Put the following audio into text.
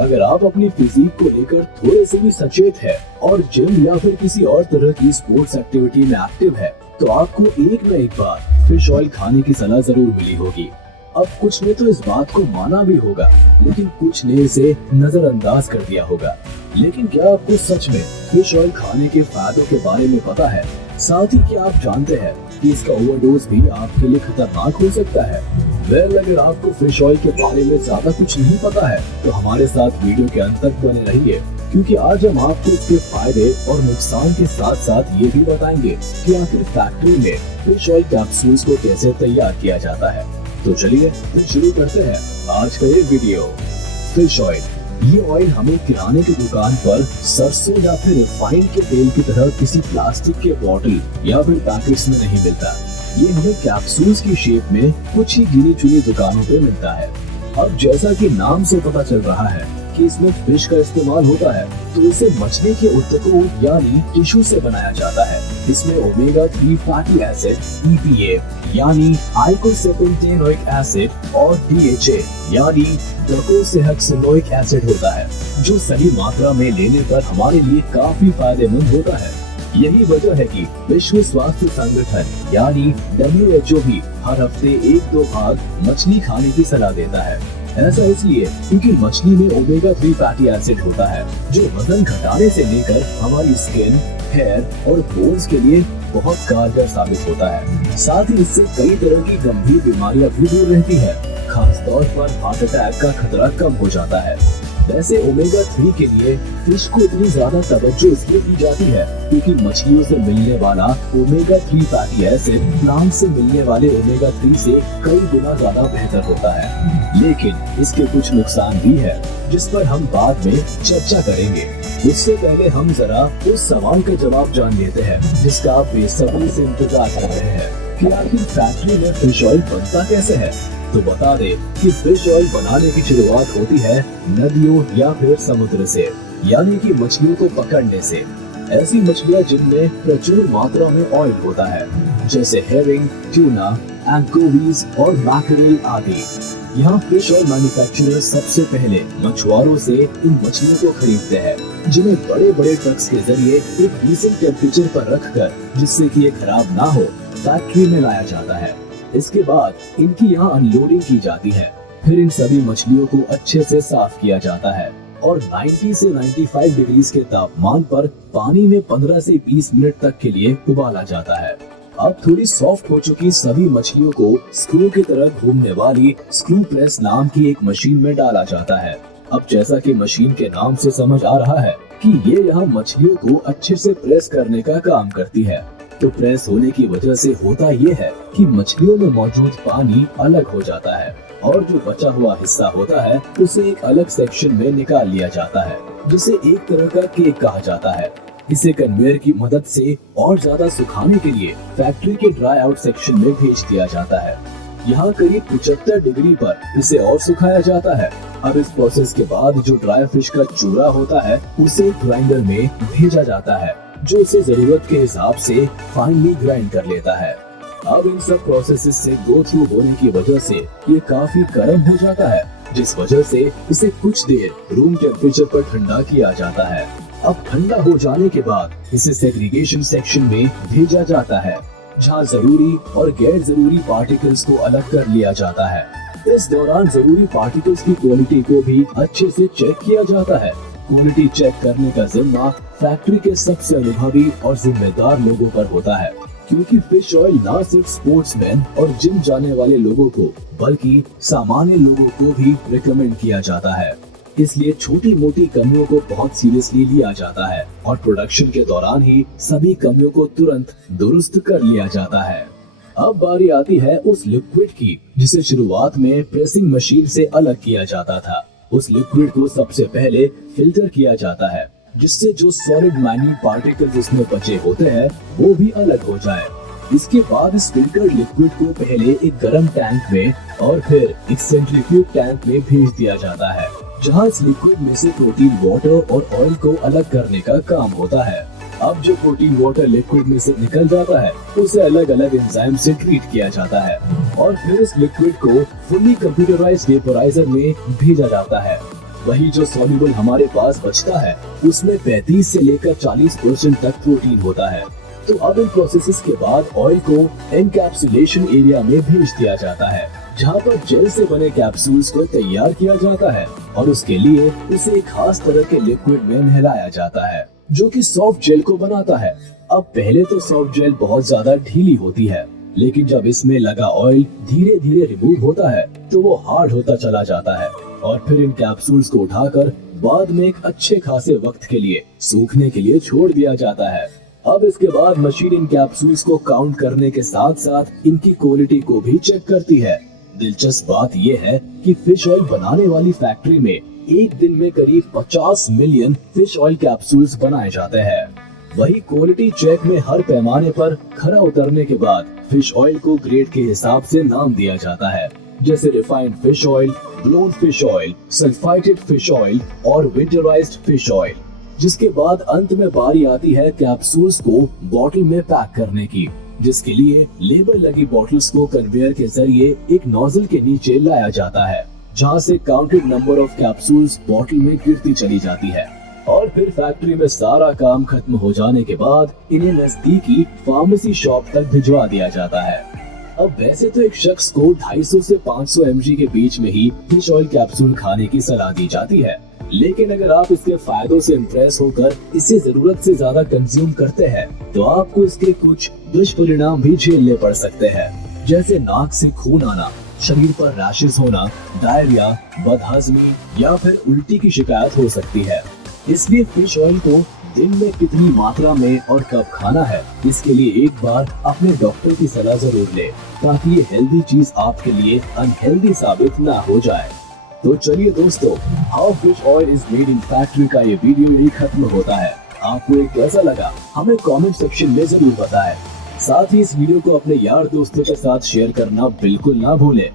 अगर आप अपनी फिजिक को लेकर थोड़े से भी सचेत है और जिम या फिर किसी और तरह की स्पोर्ट्स एक्टिविटी में एक्टिव है, तो आपको एक न एक बार फिश ऑयल खाने की सलाह जरूर मिली होगी। अब कुछ ने तो इस बात को माना भी होगा, लेकिन कुछ ने इसे नजरअंदाज कर दिया होगा। लेकिन क्या आपको सच में फिश ऑयल खाने के फायदों के बारे में पता है? साथ ही क्या आप जानते हैं कि इसका ओवरडोज भी आपके लिए खतरनाक हो सकता है? वेल, अगर आपको फिश ऑयल के बारे में ज्यादा कुछ नहीं पता है तो हमारे साथ वीडियो के अंत तक बने रहिए, क्योंकि आज हम आपको इसके फायदे और नुकसान के साथ साथ ये भी बताएंगे कि आखिर फैक्ट्री में फिश ऑयल कैप्सूल्स को कैसे तैयार किया जाता है। तो चलिए फिर शुरू करते हैं आज का ये वीडियो। फिश ऑयल, ये ऑयल हमें किराने की दुकान पर सरसों या फिर रिफाइंड के तेल की तरह किसी प्लास्टिक के बॉटल या फिर पैकेट्स में नहीं मिलता। ये हमें कैप्सूल्स की शेप में कुछ ही गिनी चुनी दुकानों पे मिलता है। अब जैसा कि नाम से पता चल रहा है कि इसमें फिश का इस्तेमाल होता है, तो इसे मछली के ऊतकों यानी टिश्यू से बनाया जाता है। इसमें ओमेगा 3 फैटी एसिड EPA यानी आइकोसेपेंटेनोइक एसिड और DHA यानी डोकोसेहेक्सेनोइक एसिड होता है, जो सही मात्रा में लेने पर हमारे लिए काफी फायदेमंद होता है। यही वजह है कि विश्व स्वास्थ्य संगठन यानी WHO भी हर हफ्ते 1-2 भाग मछली खाने की सलाह देता है। ऐसा इसलिए क्योंकि मछली में ओमेगा 3 फैटी एसिड होता है, जो वजन घटाने से लेकर हमारी स्किन, हेयर और बोन्स के लिए बहुत कारगर साबित होता है। साथ ही इससे कई तरह की गंभीर बीमारियां भी दूर रहती है। खास तौर पर हार्ट अटैक का खतरा कम हो जाता है। वैसे ओमेगा 3 के लिए फिश को इतनी ज्यादा तवज्जो इसलिए दी जाती है क्योंकि मछलियों से मिलने वाला ओमेगा 3 फैटी एसिड प्लांट से मिलने वाले ओमेगा 3 से कई गुना ज्यादा बेहतर होता है। लेकिन इसके कुछ नुकसान भी है, जिस पर हम बाद में चर्चा करेंगे। उससे पहले हम जरा उस सवाल का जवाब जान लेते हैं जिसका आप बेसब्री से इंतजार कर रहे हैं कि आखिर फैक्ट्री में फिश ऑयल बनता कैसे है। तो बता दें कि फिश ऑयल बनाने की शुरुआत होती है नदियों या फिर समुद्र से, यानी कि मछलियों को पकड़ने से। ऐसी मछलियां जिनमें प्रचुर मात्रा में ऑयल होता है, जैसे हेरिंग, ट्यूना, एंकोवीज और मैकरेल आदि। यहाँ फिश ऑयल मैन्युफैक्चरर्स सबसे पहले मछुआरों से इन मछलियों को खरीदते हैं, जिन्हें बड़े बड़े ट्रक्स के जरिए एक डिसेंट टेम्परेचर पर रखकर, जिससे कि ये खराब ना हो, फैक्ट्री में लाया जाता है। इसके बाद इनकी यहाँ अनलोडिंग की जाती है। फिर इन सभी मछलियों को अच्छे से साफ किया जाता है और 90 से 95 डिग्री के तापमान पर पानी में 15 से 20 मिनट तक के लिए उबाला जाता है। अब थोड़ी सॉफ्ट हो चुकी सभी मछलियों को स्क्रू की तरह घूमने वाली स्क्रू प्रेस नाम की एक मशीन में डाला जाता है। अब जैसा कि मशीन के नाम से समझ आ रहा है कि ये यहाँ मछलियों को अच्छे से प्रेस करने का काम करती है। तो प्रेस होने की वजह से होता ये है कि मछलियों में मौजूद पानी अलग हो जाता है और जो बचा हुआ हिस्सा होता है उसे एक अलग सेक्शन में निकाल लिया जाता है, जिसे एक तरह का केक कहा जाता है। इसे कन्वेयर की मदद से और ज्यादा सुखाने के लिए फैक्ट्री के ड्राई आउट सेक्शन में भेज दिया जाता है। यहाँ करीब 75 डिग्री पर इसे और सुखाया जाता है। अब इस प्रोसेस के बाद जो ड्राई फिश का चूरा होता है उसे ग्राइंडर में भेजा जाता है, जो इसे जरूरत के हिसाब से फाइनली ग्राइंड कर लेता है। अब इन सब प्रोसेसेस से गो थ्रू होने की वजह से ये काफी गर्म हो जाता है, जिस वजह से इसे कुछ देर रूम टेम्परेचर पर ठंडा किया जाता है। अब ठंडा हो जाने के बाद इसे सेग्रीगेशन सेक्शन में भेजा जाता है, जहाँ जरूरी और गैर जरूरी पार्टिकल्स को अलग कर लिया जाता है। इस दौरान जरूरी पार्टिकल्स की क्वालिटी को भी अच्छे से चेक किया जाता है। क्वालिटी चेक करने का जिम्मा फैक्ट्री के सबसे अनुभवी और जिम्मेदार लोगों पर होता है, क्योंकि फिश ऑयल न सिर्फ स्पोर्ट्समैन और जिम जाने वाले लोगों को बल्कि सामान्य लोगों को भी रिकमेंड किया जाता है। इसलिए छोटी मोटी कमियों को बहुत सीरियसली लिया जाता है और प्रोडक्शन के दौरान ही सभी कमियों को तुरंत दुरुस्त कर लिया जाता है। अब बारी आती है उस लिक्विड की जिसे शुरुआत में प्रेसिंग मशीन से अलग किया जाता था। उस लिक्विड को सबसे पहले फिल्टर किया जाता है, जिससे जो सॉलिड माइन्यूट पार्टिकल्स उसमें बचे होते हैं वो भी अलग हो जाए। इसके बाद इस फिल्टर्ड लिक्विड को पहले एक गर्म टैंक में और फिर एक सेंट्रीफ्यूज टैंक में भेज दिया जाता है, जहां इस लिक्विड में से प्रोटीन वाटर और ऑयल को अलग करने का काम होता है। अब जो प्रोटीन वाटर लिक्विड में से निकल जाता है उसे अलग अलग एंजाइम से ट्रीट किया जाता है और फिर इस लिक्विड को फुल्ली कंप्यूटराइज्ड वेपोराइजर में भेजा जाता है। वही जो सॉल्युबल हमारे पास बचता है उसमें 35 से लेकर 40% तक प्रोटीन होता है। तो अब इन प्रोसेसेस के बाद ऑयल को एनकैप्सुलेशन एरिया में भेज दिया जाता है, जहाँ पर जेल से बने कैप्सूल्स को तैयार किया जाता है और उसके लिए इसे एक खास तरह के लिक्विड में नहलाया जाता है जो कि सॉफ्ट जेल को बनाता है। अब पहले तो सॉफ्ट जेल बहुत ज्यादा ढीली होती है, लेकिन जब इसमें लगा ऑयल धीरे धीरे रिमूव होता है तो वो हार्ड होता चला जाता है और फिर इन कैप्सूल्स को उठाकर बाद में एक अच्छे खासे वक्त के लिए सूखने के लिए छोड़ दिया जाता है। अब इसके बाद मशीन इन कैप्सूल्स को काउंट करने के साथ साथ इनकी क्वालिटी को भी चेक करती है। दिलचस्प बात यह है कि फिश ऑयल बनाने वाली फैक्ट्री में एक दिन में करीब 50 मिलियन फिश ऑयल कैप्सूल्स बनाए जाते हैं। वही क्वालिटी चेक में हर पैमाने पर खरा उतरने के बाद फिश ऑयल को ग्रेड के हिसाब से नाम दिया जाता है, जैसे refined fish oil, blown fish oil, sulphited fish oil और विंटराइज्ड फिश ऑयल। जिसके बाद अंत में बारी आती है कैप्सूल्स को बॉटल में पैक करने की, जिसके लिए लेबल लगी बॉटल्स को कन्वेयर के जरिए एक नोजल के नीचे लाया जाता है, जहां से counted number of capsules bottle में गिरती चली जाती है और फिर फैक्ट्री में सारा काम खत्म हो जाने के बाद इन्हें नजदीकी फार्मेसी शॉप तक भिजवा दिया जाता है। अब वैसे तो एक शख्स को 250 से 500 mg के बीच में ही फिश ऑयल कैप्सूल खाने की सलाह दी जाती है, लेकिन अगर आप इसके फायदों से इम्प्रेस होकर इसे जरूरत से ज्यादा कंज्यूम करते हैं तो आपको इसके कुछ दुष्परिणाम भी झेलने पड़ सकते हैं, जैसे नाक से खून आना, शरीर पर रैशेस होना, डायरिया, बदहजमी या फिर उल्टी की शिकायत हो सकती है। इसलिए फिश ऑयल को दिन में कितनी मात्रा में और कब खाना है इसके लिए एक बार अपने डॉक्टर की सलाह जरूर ले, ताकि ये हेल्दी चीज आपके लिए अनहेल्दी साबित ना हो जाए। तो चलिए दोस्तों, how fish oil is made in factory का ये वीडियो यही खत्म होता है। आपको ये कैसा लगा हमें कमेंट सेक्शन में जरूर बताएं। साथ ही इस वीडियो को अपने यार दोस्तों के साथ शेयर करना बिल्कुल ना भूलें।